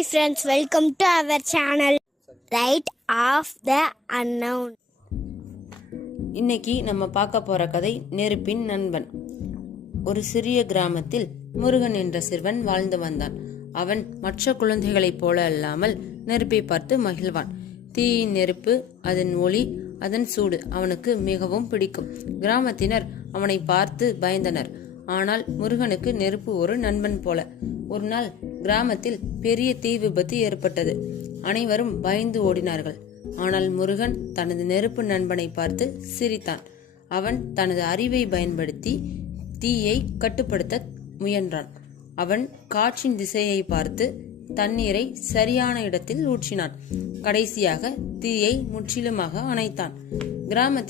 Hi friends, welcome to our channel Right of the Unknown. இன்னைக்கு நம்ம பார்க்க போற கதை நெருப்பின் நண்பன். ஒரு சிறிய கிராமத்தில் முருகன் என்ற சிறுவன் வாழ்ந்து வந்தான். அவன் மற்ற குழந்தைகளைப் போல அல்லாமல் நெருப்பை பார்த்து மகிழ்வான். தீயின் நெருப்பு, அதன் ஒளி, அதன் சூடு அவனுக்கு மிகவும் பிடிக்கும். கிராமத்தினர் அவனை பார்த்து பயந்தனர். ஆனால் முருகனுக்கு நெருப்பு ஒரு நண்பன் போல. ஒரு நாள் கிராமத்தில் பெரிய தீ விபத்து ஏற்பட்டது. அனைவரும் பயந்து ஓடினார்கள். ஆனால் முருகன் தனது நெருப்பு நண்பனை பார்த்து சிரித்தான். அவன் தனது அறிவை பயன்படுத்தி தீயை கட்டுப்படுத்த முயன்றான். அவன் காற்றின் திசையை பார்த்து தண்ணீரை சரியான இடத்தில் ஊற்றினான். கடைசியாக தீயை முற்றிலுமாக அணைத்தான். கிராமத்தில்